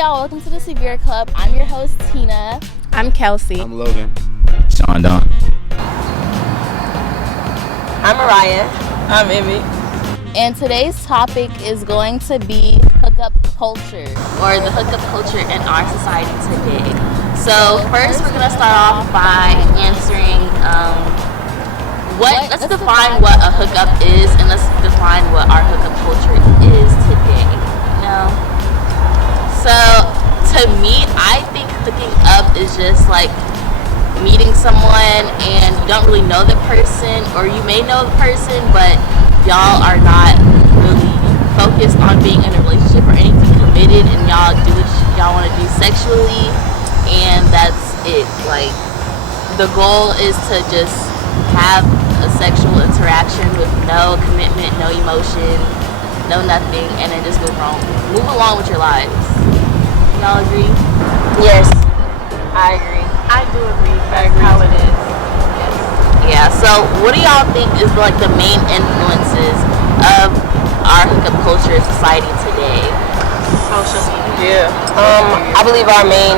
y'all, welcome to the Severe Club. I'm your host, Tina. I'm Kelsey. I'm Logan. Sean Don. I'm Mariah. I'm Emmy. And today's topic is going to be hookup culture, or the hookup culture in our society today. So first we're going to start off by answering let's define what a hookup is, and let's define what our hookup culture is today. So to me, I think hooking up is just like meeting someone and you don't really know the person, or you may know the person but y'all are not really focused on being in a relationship or anything committed, and y'all do what y'all want to do sexually, and that's it. Like, the goal is to just have a sexual interaction with no commitment, no emotion, no nothing, and then just move along with your lives. Y'all agree? Yes, I agree. I do agree. That's how it is. Yes. Yeah, so what do y'all think is like the main influences of our hookup culture in society today? Social media. I believe our main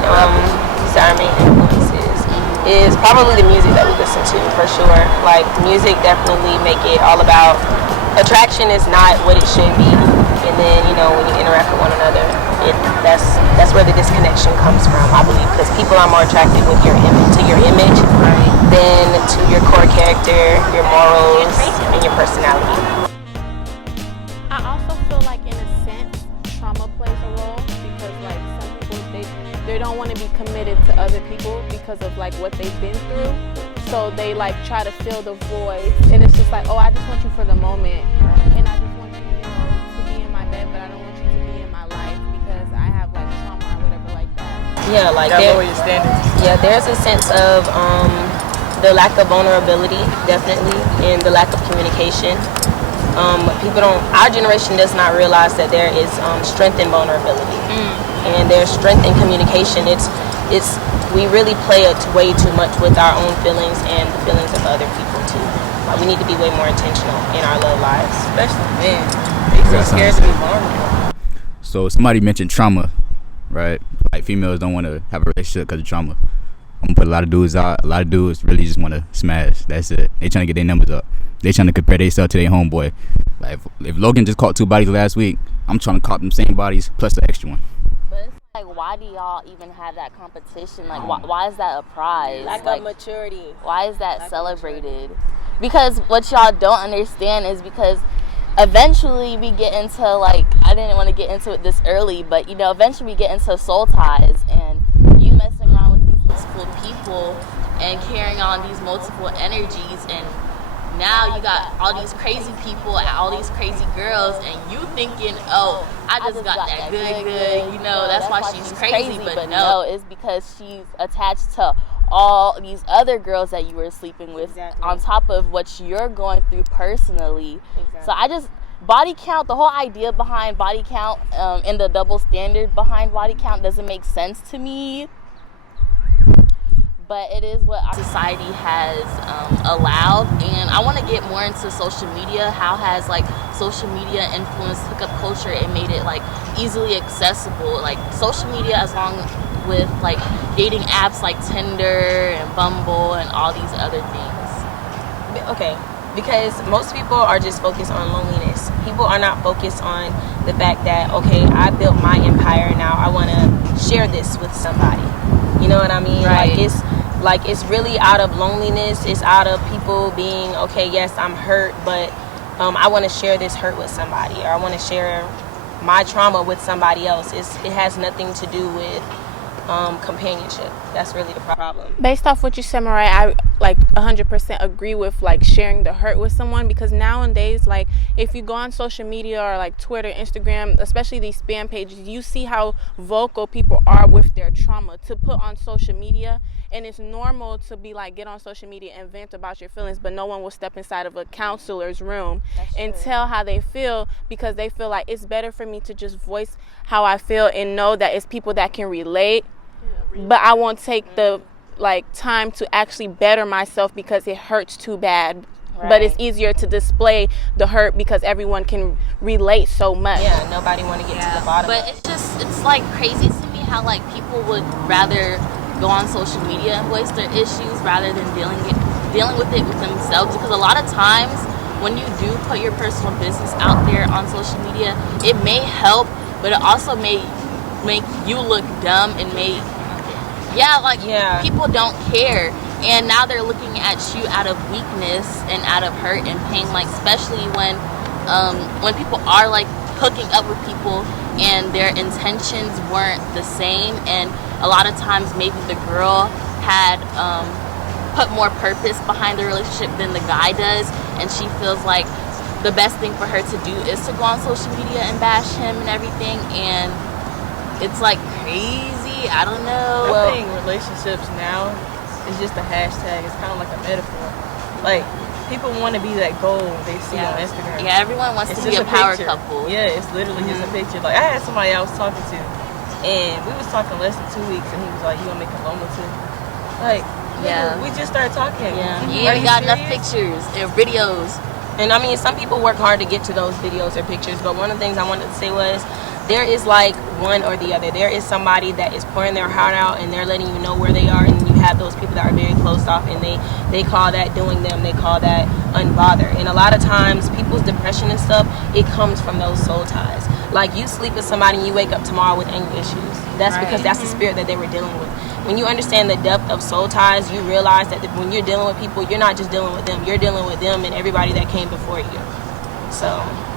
influences is probably the music that we listen to, for sure. Like, music definitely make it all about attraction is not what it should be, and then when you interact with one another, that's where the disconnection comes from, I believe, because people are more attracted with your image, Right. than to your core character, your morals, and your personality. I also feel like, in a sense, trauma plays a role, because like some people, they don't want to be committed to other people because of like what they've been through. So they like try to fill the void, and it's just like, oh, I just want you for the moment, and I just want you, to be in my bed, but I don't want you to be in my life because I have like trauma or whatever like that. Yeah, like Gotta lower your standards. Yeah, there's a sense of the lack of vulnerability, definitely, and the lack of communication. Our generation does not realize that there is strength in vulnerability, and there's strength in communication. We really play it way too much with our own feelings and the feelings of other people too. Like, we need to be way more intentional in our love lives. Especially men. They're so scared to be vulnerable. So somebody mentioned trauma, right? Like, females don't want to have a relationship because of trauma. I'm gonna put a lot of dudes out. A lot of dudes really just want to smash. That's it. They trying to get their numbers up. They trying to compare themselves to their homeboy. Like, if Logan just caught 2 bodies last week, I'm trying to caught them same bodies plus the extra one. But it's like, why do y'all even have that competition? Like, why is that a prize? Lack of maturity. Why is that celebrated? Because what y'all don't understand is because eventually we get into, like, I didn't want to get into it this early, but eventually we get into soul ties, and you messing around with these multiple people and carrying on these multiple energies, and now you got all these crazy people and all these crazy girls, and you thinking, oh, I just got that good, that's why she's crazy. But no, it's because she's attached to all these other girls that you were sleeping with, on top of what you're going through personally. So body count, the whole idea behind body count, and the double standard behind body count doesn't make sense to me. But it is what our society has allowed, and I want to get more into social media. How has like social media influenced hookup culture and made it like easily accessible? Like, social media, as long with like dating apps like Tinder and Bumble and all these other things. Okay, because most people are just focused on loneliness. People are not focused on the fact that, okay, I built my empire, now I want to share this with somebody. You know what I mean? Right. It's really out of loneliness. It's out of people being, okay, yes, I'm hurt, but I want to share this hurt with somebody, or I want to share my trauma with somebody else. It has nothing to do with companionship. That's really the problem. Based off what you said, Mariah, I like 100% agree with like sharing the hurt with someone, because nowadays, like, if you go on social media or like Twitter, Instagram, especially these spam pages, you see how vocal people are with their trauma to put on social media. And it's normal to be like, get on social media and vent about your feelings, but no one will step inside of a counselor's room and tell how they feel, because they feel like it's better for me to just voice how I feel and know that it's people that can relate, but I won't take the like time to actually better myself because it hurts too bad. Right. But it's easier to display the hurt because everyone can relate so much. Yeah, nobody want to get to the bottom. But it's like crazy to me how like people would rather go on social media and voice their issues rather than dealing with it with themselves, because a lot of times when you do put your personal business out there on social media, it may help, but it also may make you look dumb and people don't care, and now they're looking at you out of weakness and out of hurt and pain, like especially when people are like hooking up with people and their intentions weren't the same, and a lot of times maybe the girl had put more purpose behind the relationship than the guy does, and she feels like the best thing for her to do is to go on social media and bash him and everything, and it's like crazy. I don't know. I think relationships now is just a hashtag. It's kind of like a metaphor. Like, people want to be that goal they see on Instagram. Yeah, everyone wants to be a power couple. Yeah, it's literally just a picture. Like, I had somebody I was talking to, and we was talking less than 2 weeks, and he was like, "You gonna make a Loma too?" Like, we just started talking. Yeah, you ain't got enough pictures and videos. And I mean, some people work hard to get to those videos or pictures, but one of the things I wanted to say was, there is like one or the other. There is somebody that is pouring their heart out and they're letting you know where they are, and you have those people that are very closed off, and they call that doing them, they call that unbothered. And a lot of times people's depression and stuff, it comes from those soul ties. Like, you sleep with somebody and you wake up tomorrow with anger issues. That's because that's the spirit that they were dealing with. When you understand the depth of soul ties, you realize that when you're dealing with people, you're not just dealing with them, you're dealing with them and everybody that came before you. So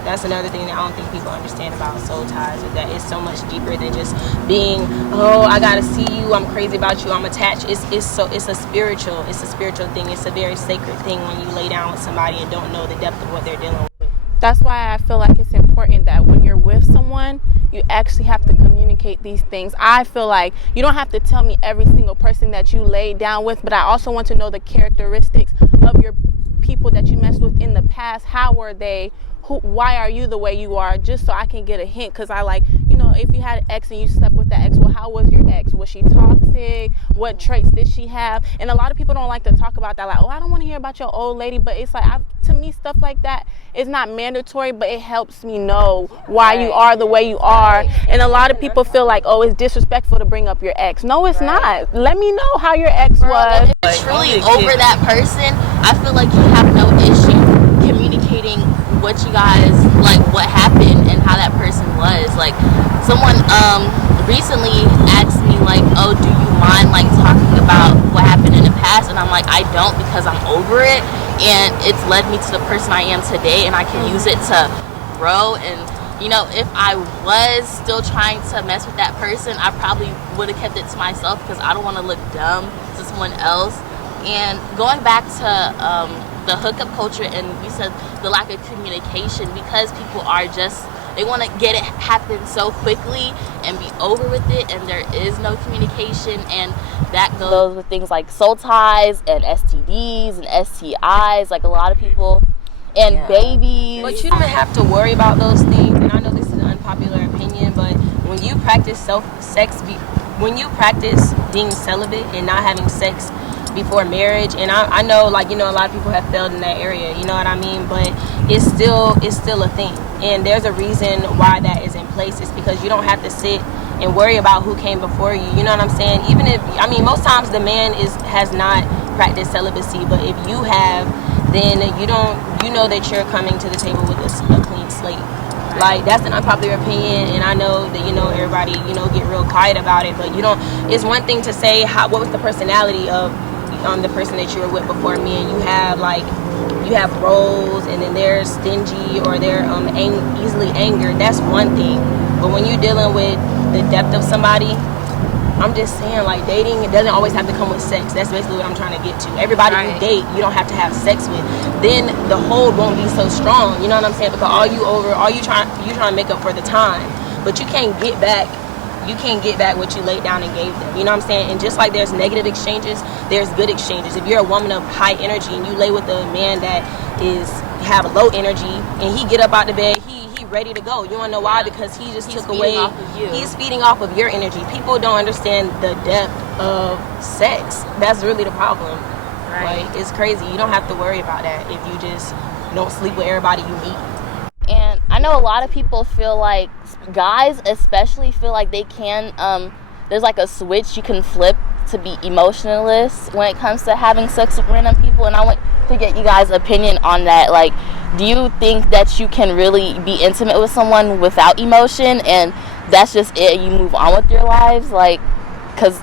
that's another thing that I don't think people understand about soul ties, is that it's so much deeper than just being, oh, I gotta see you, I'm crazy about you, I'm attached. It's a spiritual thing. It's a very sacred thing when you lay down with somebody and don't know the depth of what they're dealing with. That's why I feel like it's important that when you're with someone, you actually have to communicate these things. I feel like you don't have to tell me every single person that you laid down with, but I also want to know the characteristics of your people that you messed with in the past. How were they? Why are you the way you are? Just so I can get a hint, because I like, if you had an ex and you slept with that ex, well, how was your ex? Was she toxic? What traits did she have? And a lot of people don't like to talk about that, like, oh, I don't want to hear about your old lady, but it's like, to me, stuff like that is not mandatory, but it helps me know why you are the way you are. And a lot of people feel like, oh, it's disrespectful to bring up your ex. No, it's not. Let me know how your ex was. If you're truly over that person, I feel like you have no issue communicating what you guys, like, what happened and how that person was. Like, someone recently asked me, like, oh, do you mind, like, talking about what happened in the past? And I'm like, I don't, because I'm over it, and it's led me to the person I am today, and I can use it to grow. And if I was still trying to mess with that person, I probably would have kept it to myself, because I don't want to look dumb to someone else. And going back to the hookup culture, and you said the lack of communication, because people are just, they want to get it happen so quickly and be over with it, and there is no communication, and that goes with things like soul ties and STDs and STIs, like a lot of people, and babies. But you don't have to worry about those things, and I know this is an unpopular opinion, but when you practice when you practice being celibate and not having sex before marriage, and I know, like, a lot of people have failed in that area, you know what I mean, but it's still a thing, and there's a reason why that is in place. It's because you don't have to sit and worry about who came before you, you know what I'm saying? Even if, most times the man has not practiced celibacy, but if you have, then you know that you're coming to the table with a clean slate. Like, that's an unpopular opinion, and I know that, everybody, get real quiet about it, but it's one thing to say, what was the personality of the person that you were with before me, and you have roles, and then they're stingy or they're easily angered. That's one thing. But when you're dealing with the depth of somebody, I'm just saying, like, dating, it doesn't always have to come with sex. That's basically what I'm trying to get to. Everybody you date, you don't have to have sex with. Then the hold won't be so strong. You know what I'm saying? Because all you trying to make up for the time, but you can't get back. You can't get back what you laid down and gave them. You know what I'm saying? And just like there's negative exchanges, there's good exchanges. If you're a woman of high energy and you lay with a man that have low energy, and he get up out the bed, he ready to go. You wanna know why? Because he just took away. He's feeding off of your energy. People don't understand the depth of sex. That's really the problem. Right? Like, it's crazy. You don't have to worry about that if you just don't sleep with everybody you meet. And I know a lot of people feel like, guys especially feel like they can there's like a switch you can flip to be emotionless when it comes to having sex with random people, and I want to get you guys' opinion on that. Like, do you think that you can really be intimate with someone without emotion, and that's just it, you move on with your lives? Like, because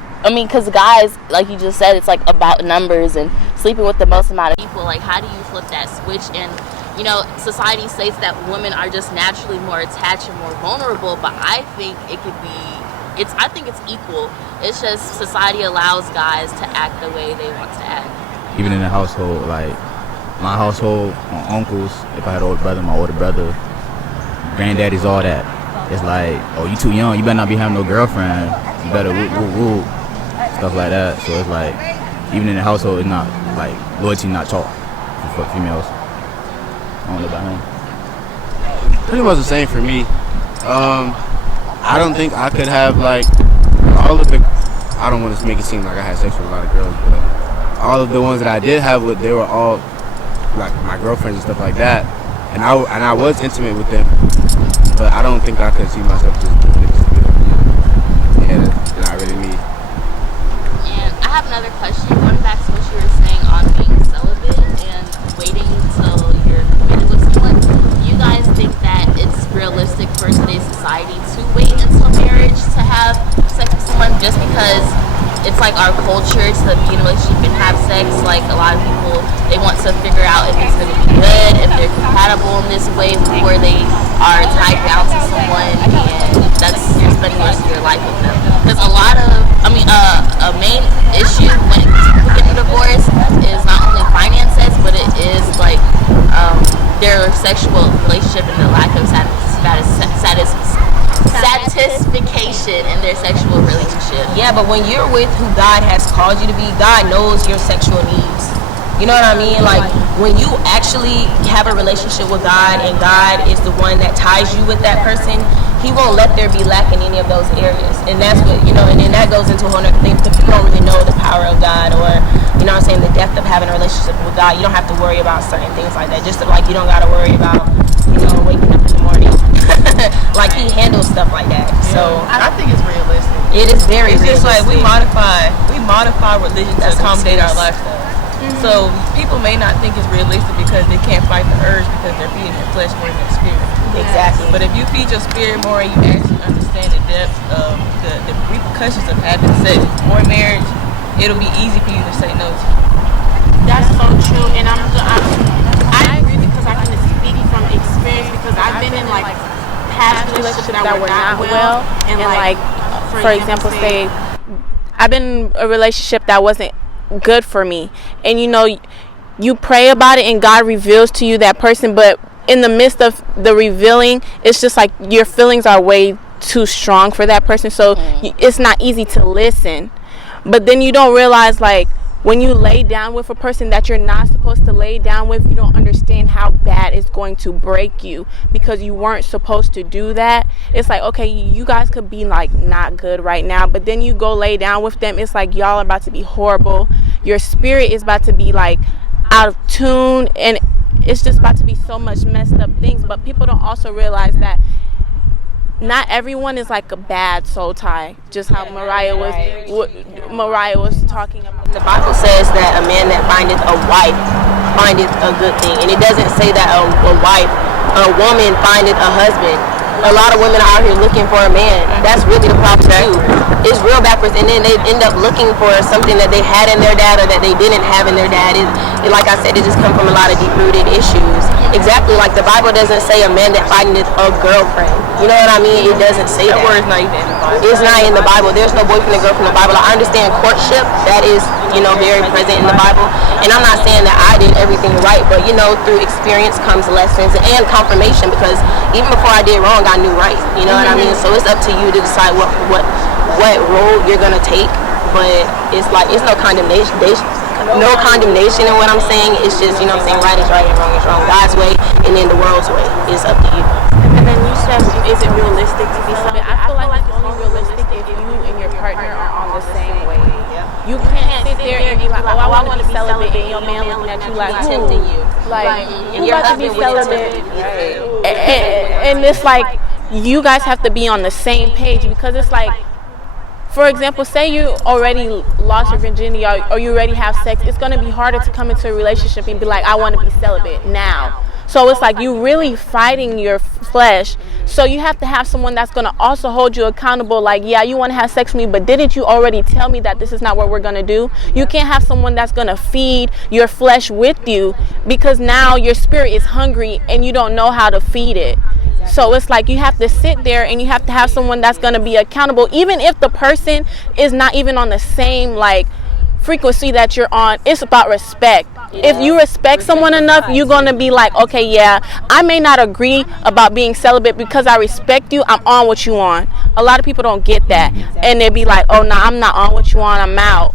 guys, like you just said, it's like about numbers and sleeping with the most amount of people. Like, how do you flip that switch? And you know, society states that women are just naturally more attached and more vulnerable, but I think it could be, I think it's equal. It's just society allows guys to act the way they want to act. Even in the household, like my household, my uncles, if I had an older brother, my older brother, granddaddies, all that. It's like, oh, you too young, you better not be having no girlfriend. You better woo, stuff like that. So it's like, even in the household, it's not like loyalty not taught for females. I don't know about him. Pretty much the same for me. I don't think I could have like all of the. I don't want to make it seem like I had sex with a lot of girls, but all of the ones that I did have with, they were all like my girlfriends and stuff like that, and I was intimate with them, but I don't think I could see myself just doing it. Yeah, that's not really me. And I have another question. Going back to what you were saying on being celibate and waiting until you're committed with someone, do you guys think that it's realistic for today's society to wait until marriage to have sex with someone, just because it's like our culture to be in a relationship and have sex? Like, a lot of people, they want to figure out if it's going to be good, if they're compatible in this way before they are tied down to someone, and that's, you're spending the rest of your life with them. Because a lot of, a main issue when people get a divorce is not only finances, but it is like their sexual relationship and the lack of satisfaction in their sexual relationship. Yeah, but when you're with who God has called you to be, God knows your sexual needs. You know what I mean? Like, when you actually have a relationship with God and God is the one that ties you with that person, He won't let there be lack in any of those areas. And that's what, and then that goes into a whole other thing, because people don't really know the power of God, or, the depth of having a relationship with God. You don't have to worry about certain things like that. Just like you don't got to worry about, waking up in the morning. Like, He handles stuff like that. So I think it's realistic. It is very It's just realistic. like we modify religion to accommodate our lifestyle. Mm-hmm. So people may not think it's realistic because they can't fight the urge because they're feeding their flesh more than their spirit. Exactly. But if you feed your spirit more and you actually understand the depth of the repercussions of having sex or marriage, it'll be easy for you to say no to. That's so true, and I agree, because I can speak from experience, because I've been in like past relationships that were not well, and like for example, say I've been in a relationship that wasn't good for me, and you pray about it and God reveals to you that person, but in the midst of the revealing, it's just like your feelings are way too strong for that person, so it's not easy to listen. But then you don't realize, like, when you lay down with a person that you're not supposed to lay down with, you don't understand how bad it's going to break you because you weren't supposed to do that. It's like, okay, you guys could be like not good right now, but then you go lay down with them, it's like y'all are about to be horrible. Your spirit is about to be like out of tune, and it's just about to be so much messed up things. But people don't also realize that not everyone is like a bad soul tie, just how Mariah was talking about. The Bible says that a man that findeth a wife findeth a good thing, and it doesn't say that a woman findeth a husband. A lot of women are out here looking for a man. That's really the problem too. It's real backwards, and then they end up looking for something that they had in their dad or that they didn't have in their dad. Like I said, it just comes from a lot of deep-rooted issues. Exactly, like the Bible doesn't say a man that findeth a girlfriend. You know what I mean? It doesn't say that. That word's not even in the Bible. It's not in the Bible. There's no boyfriend and girlfriend in the Bible. I understand courtship. That is, very present in the Bible. And I'm not saying that I did everything right, but, through experience comes lessons and confirmation, because even before I did wrong, I knew right. You know what I mean? So it's up to you to decide what role you're going to take. But it's like, it's no condemnation. No condemnation in what I'm saying. It's just, right is right and wrong is wrong. God's way and then the world's way. It's up to you. And then you said, is it realistic to be celibate? I feel like it's only realistic if you and your partner are on the same way. You can't sit there and be like, oh, I want to be celibate, and your man looking at you like, tempting you. Like, And you your about to be husband would celibate. tempt you. And it's like, you guys have to be on the same page, because it's like, for example, say you already lost your virginity or you already have sex, it's going to be harder to come into a relationship and be like, I want to be celibate now. So it's like you really fighting your flesh. So you have to have someone that's going to also hold you accountable. Like, yeah, you want to have sex with me, but didn't you already tell me that this is not what we're going to do? You can't have someone that's going to feed your flesh with you, because now your spirit is hungry and you don't know how to feed it. So it's like you have to sit there and you have to have someone that's going to be accountable, even if the person is not even on the same like frequency that you're on. It's about respect. If you respect someone enough, you're going to be like, okay, yeah, I may not agree about being celibate, because I respect you, I'm on what you on. A lot of people don't get that, and they be like, oh, no, I'm not on what you on, I'm out.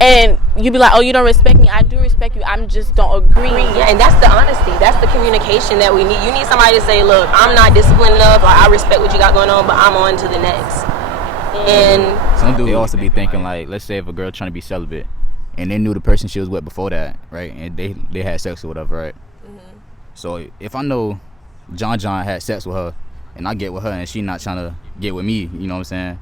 And you be like, oh, you don't respect me. I do respect you, I just don't agree. Yeah, and that's the honesty. That's the communication that we need. You need somebody to say, look, I'm not disciplined enough, or I respect what you got going on, but I'm on to the next. And some dudes, they also be thinking like, let's say if a girl trying to be celibate and they knew the person she was with before that, right, and they had sex or whatever, right? So if I know John had sex with her and I get with her and she not trying to get with me, you know what I'm saying?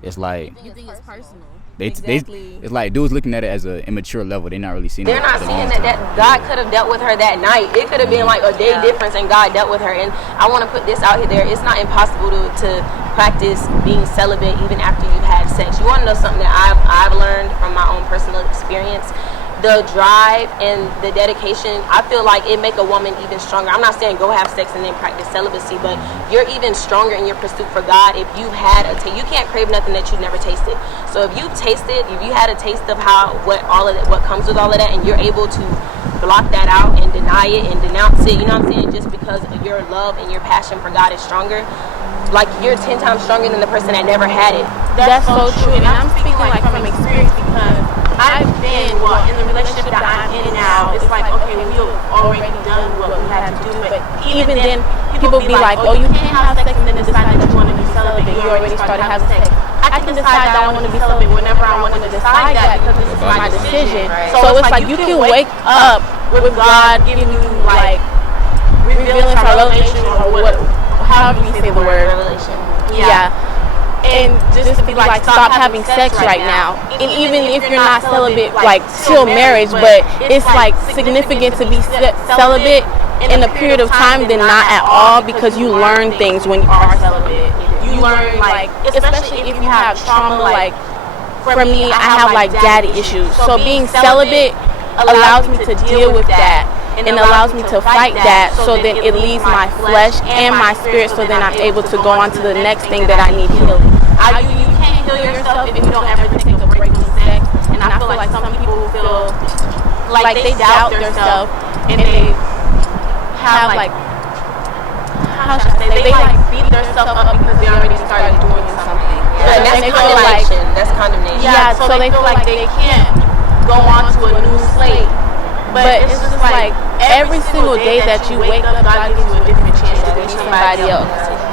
It's like, You think it's personal? it's like dudes looking at it as an immature level. They're not really seeing. They're not seeing that God could have dealt with her that night. It could have been like a day difference, and God dealt with her. And I want to put this out here: it's not impossible to practice being celibate even after you've had sex. You want to know something that I've learned from my own personal experience? The drive and the dedication, I feel like it make a woman even stronger. I'm not saying go have sex and then practice celibacy, but you're even stronger in your pursuit for God if you've had you can't crave nothing that you've never tasted. So if you've tasted, if you had a taste of what comes with all of that, and you're able to block that out and deny it and denounce it, you know what I'm saying, just because your love and your passion for God is stronger, like you're 10 times stronger than the person that never had it. That's so true. And I'm speaking like from experience, because I've been in the relationship that I'm in now. It's like, okay, we've already done what we had to do, but even then people be like, oh, you can't have sex and then decide that you want to be celibate. You already started having sex. I can decide that I want to be celibate whenever I want to decide that, because this is my decision. So it's like you can wake up with God giving you like revealing our revelation, or however you say the word. Revelation. Yeah. And just to be like, stop having sex right now. And even if you're not celibate, like till marriage, but it's like significant to be celibate in a period of time than not at all, because you learn things when you are celibate. You learn, like, especially if you have trauma, like for me, I have like daddy issues. So being celibate allows me to deal with that, and allows me to fight that, so then it leaves my flesh and my spirit, so then I'm able to go on to the next thing that I need healing. You can't heal yourself if you don't ever take a break from sex, and I feel like some people feel like they doubt themselves, and they have like, how should I say, they like beat themselves up because they already started doing something. And that's condemnation. That's condemnation. Yeah, so they feel like they can't go on to a new slate. But it's just like every single day that you wake up, God gives you a different chance to be somebody else.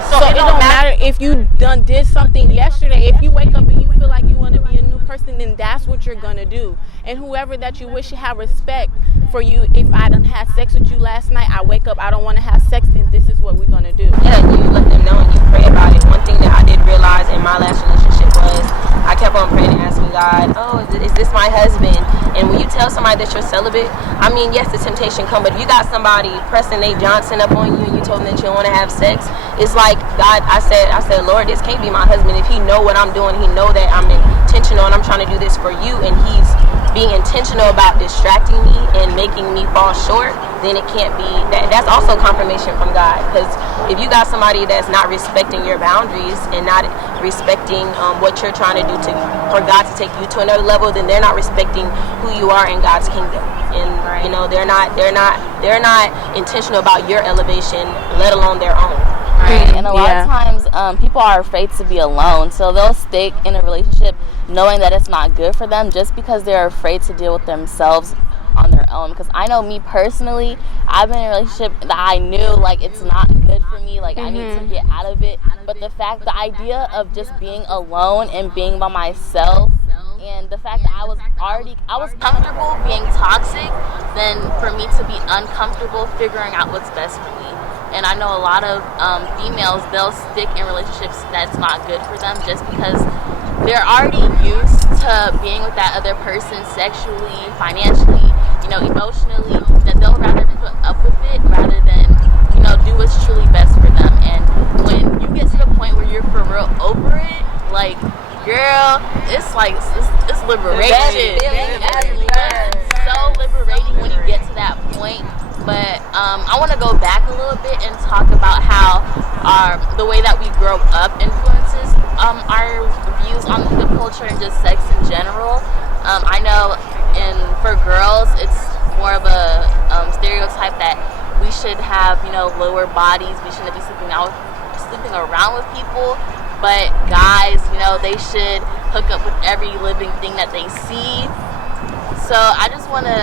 So it don't matter if you did something yesterday. If you wake up and you feel like you want to be a new person, then that's what you're gonna do. And whoever that you wish to have respect for you, if I done had sex with you last night, I wake up, I don't want to have sex, then this is what we're gonna do. Yeah, you let them know and you pray about it. One thing that I did realize in my last relationship was I kept on praying and asking God, oh, is this my husband? And when you tell somebody that you're celibate, I mean, yes, the temptation come, but if you got somebody pressing Nate Johnson up on you and you told them that you don't want to have sex, it's like, God, I said, Lord, this can't be my husband. If he know what I'm doing, he know that I'm intentional and I'm trying to do this for you, and he's being intentional about distracting me and making me fall short, then it can't be that. That's also confirmation from God, because if you got somebody that's not respecting your boundaries and not respecting what you're trying to do for God to take you to another level, then they're not respecting who you are in God's kingdom. And you know, they're not intentional about your elevation, let alone their own. Right. And a lot of times people are afraid to be alone, so they'll stick in a relationship knowing that it's not good for them just because they're afraid to deal with themselves on their own. Because I know me personally, I've been in a relationship that I knew like it's not good for me, like I need to get out of it, but the idea of just being alone and being by myself, and the fact that I was comfortable being toxic, then for me to be uncomfortable figuring out what's best for me. And I know a lot of females, they'll stick in relationships that's not good for them just because they're already used to being with that other person sexually, financially, emotionally, that they'll rather put up with it rather than, do what's truly best for them. And when you get to the point where you're for real over it, like, girl, it's like, it's liberation. It's so liberating when you get to that point. But I want to go back a little bit and talk about how the way that we grow up influences our views on hip culture and just sex in general. I know for girls, it's more of a stereotype that we should have, lower bodies. We shouldn't be sleeping around with people. But guys, they should hook up with every living thing that they see. So I just want to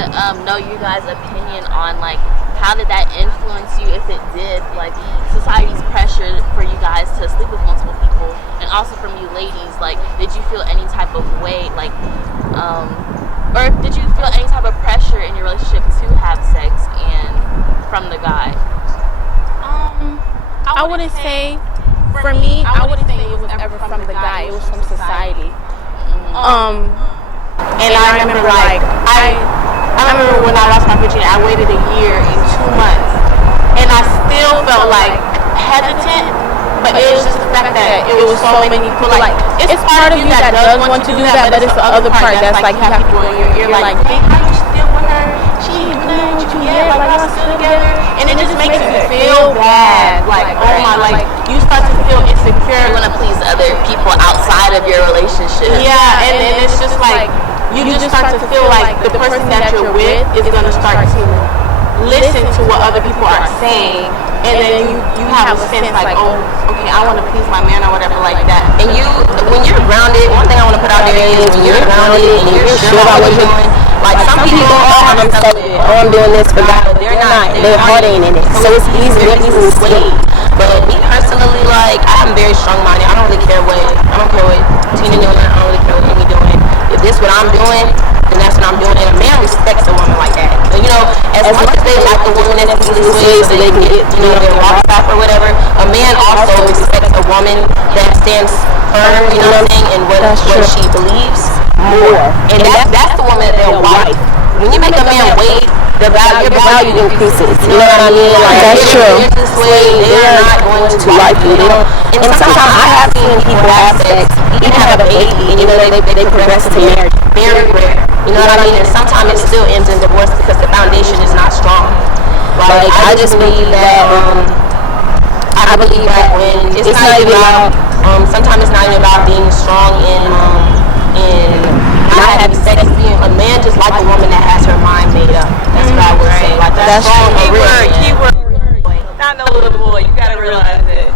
know you guys' opinion on, like, how did that influence you, if it did, like, society's pressure for you guys to sleep with multiple people, and also from you ladies, like, did you feel any type of way, like, or did you feel any type of pressure in your relationship to have sex and from the guy? I wouldn't say, for me, I wouldn't say it was ever from the guy. It was from society. And I remember, like, I remember when I lost my virginity, I waited a year and 2 months, and I still felt like hesitant. But it was just the fact that it was so many people. Like, it's part of you that does want to do that, but it's the other part that's like, you have people in your ear like, hey, how you still with her? She ain't been with you yet. Like, y'all still together? And it just makes you feel bad. Like, oh my, like, you start to feel insecure. You want to please other people outside of your relationship. Yeah, and it's just like, you just start to feel like the person that you're with is going to start to listen to what other people are saying, and then you have a sense like, oh, okay, I want to please my man or whatever like that. And when you're grounded, one thing I want to put out there is when you're grounded and you're sure about what you're doing, like some people, oh, I'm celibate, oh, I'm doing this for God, but they're not, their heart ain't in it, so it's easily swayed. But me personally, like, I'm very strong-minded. I don't care what Tina doing. I don't really care what Amy doing. If this what I'm doing, then that's what I'm doing. And a man respects a woman like that. And, as much as they like the woman that's easily swayed so they can get, their rocks off or whatever, a man also respects a woman that stands firm, you know what I'm saying, and what she believes more. And that's the woman that they'll wife. When you make a man wait, your value increases. You know what I mean? Like, that's true. This way, they're not going to like you. They don't. And sometimes I have seen people have sex, even have a baby, and they progress to marriage. Very rare. You know what I mean? And sometimes it still ends in divorce because the foundation is not strong. Like, I just believe that. I believe that when it's not even about. Sometimes it's not even about being strong in not having sex. A man just like a woman that has her mind made up. That's what I would say. Like, that's strong. Keyword. Not no little boy. You gotta realize that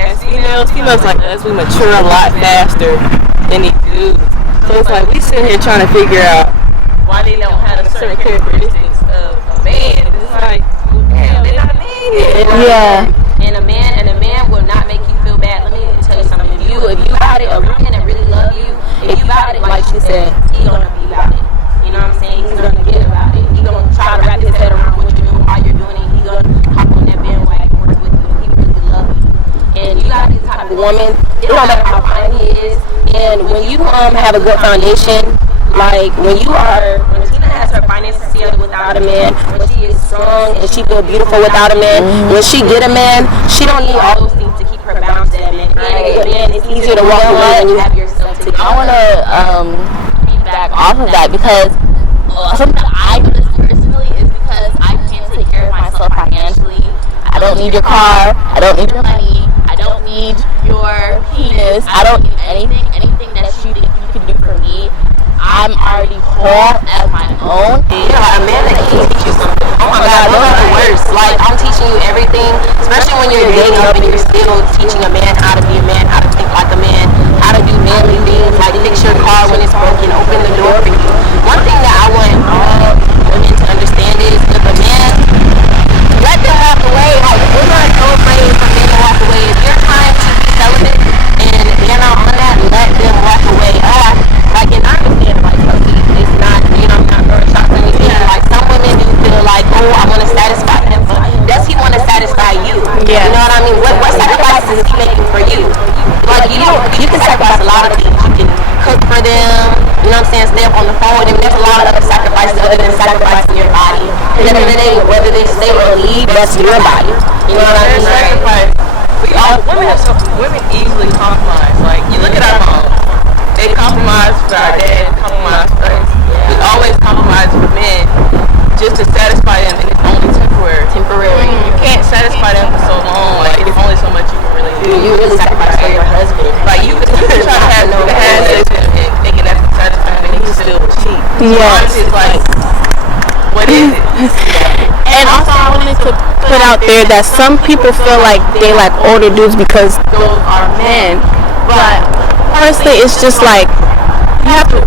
as females like us, we mature a lot faster than these dudes. So it's like we sitting here trying to figure out why they don't have a certain characteristics of a man. It's like, damn, they're not a man. Yeah. And a man will not make you feel bad. Let me tell you something. If you got it, a man that really love you, if you got it, like she said, he gonna be about it. You know what I'm saying? He's gonna get about it. He gonna try to wrap his head around what you're doing, how you're doing it. He gonna hop on that bandwagon, work with you. He really love you. And you gotta be the type of woman. It don't matter how fine he is. And when you have a good foundation, like when Tina has her finances together without a man, when she is strong and she feel beautiful without a man, when she get a man, she don't need all those things to keep her bound to that man. Man, it's easier to walk away when you have yourself together. I want to feedback off of that because something that I do this personally is because I can't take care of myself financially. I don't need your car. I don't need your money. I don't need your penis. I don't need anything that you think you can do for me. I'm already whole as my own. Yeah, a man that can teach you something. Oh my God, those are the worst. Like, I'm teaching you everything, especially when you're dating up and you're still teaching a man how to be a man, how to think like a man, how to do manly things, like fix your car when it's broken, open the door for you. One thing that I want all women to understand is if a man, let them walk away. Like, we're not so afraid for men to walk away. If you're trying to be celibate and they're not on that, let them walk away. Like, and I understand, like, it's not, I'm not throwing shots or anything. Like, some women do feel like, oh, I want to satisfy him, but does he want to satisfy you? Yeah. You know what I mean? What sacrifices is the phone with them. There's a lot of other sacrifices other than sacrificing your body. And at the end of the day, whether they stay or leave, that's your body. You know what I mean? Sacrifice. Women easily compromise. Like, you look at our moms. They compromise for our dad, compromise for us. We always compromise for men just to satisfy them, and it's only temporary. You can't satisfy them for so long. Like, it's only so much you can really do. You really sacrifice for your husband. Like, you could try to have sex and thinking that's the satisfying, and he's still cheap. Yes. It's like, what is it? And also, I wanted to put out there that some people feel like they like older dudes because those are men. But personally, it's just like you have to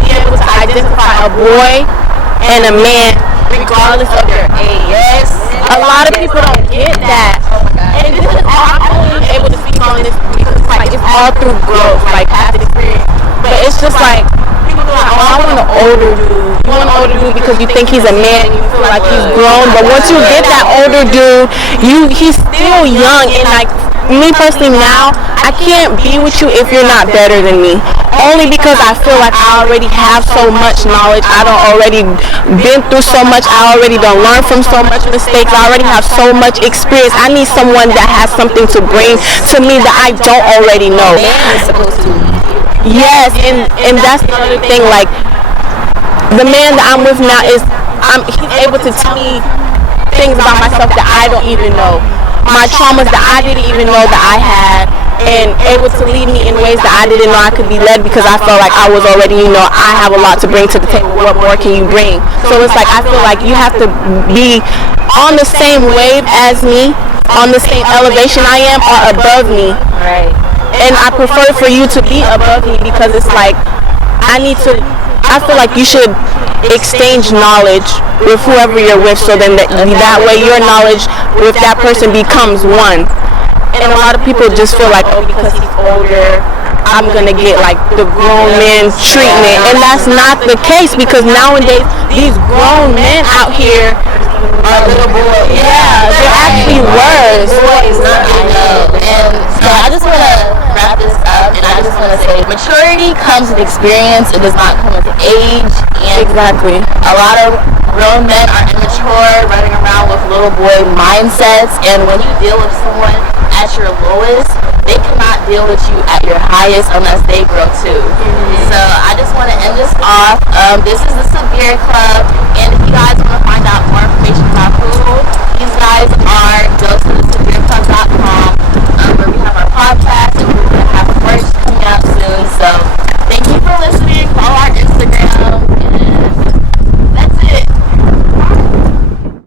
be able to identify a boy and a man regardless of their age. Yes. A lot of people don't get that. And this is all, I'm only able to speak on this because it's all through growth, like past experience. But it's just like, people are like, oh, I want an older dude. You want an older dude because you think he's a man and you feel like he's grown. But once you get that older dude, he's still young. And like, me personally now, I can't be with you if you're not better than me. Only because I feel like I already have so much knowledge. I don't already been through so much. I already done learned from so much mistakes. I already have so much experience. I need someone that has something to bring to me that I don't already know. Yes, and that's the other thing. Like, the man that I'm with now he's able to tell me things about myself that I don't even know. My traumas that I didn't even know that I had, and able to lead me in ways that I didn't know I could be led because I felt like I was already, I have a lot to bring to the table. What more can you bring? So it's like, I feel like you have to be on the same wave as me, on the same elevation I am, or above me. Right. And I prefer for you to be above me because it's like, I feel like you should exchange knowledge with whoever you're with, so then that way your knowledge with that person becomes one. And a lot of people just feel like, oh, because he's older, I'm gonna get like the grown man treatment, and that's not the case because nowadays these grown men out here Our little boy. Yeah, they're actually worse. Boys, not I know. And so I just want to wrap this up, and I just want to say maturity comes with experience. It does not come with age. And Exactly. a lot of grown men are immature, running around with little boy mindsets. And when you deal with someone at your lowest, they cannot deal with you at your highest unless they grow too. So I just want to end this off. This is the Severe Club, and if you guys want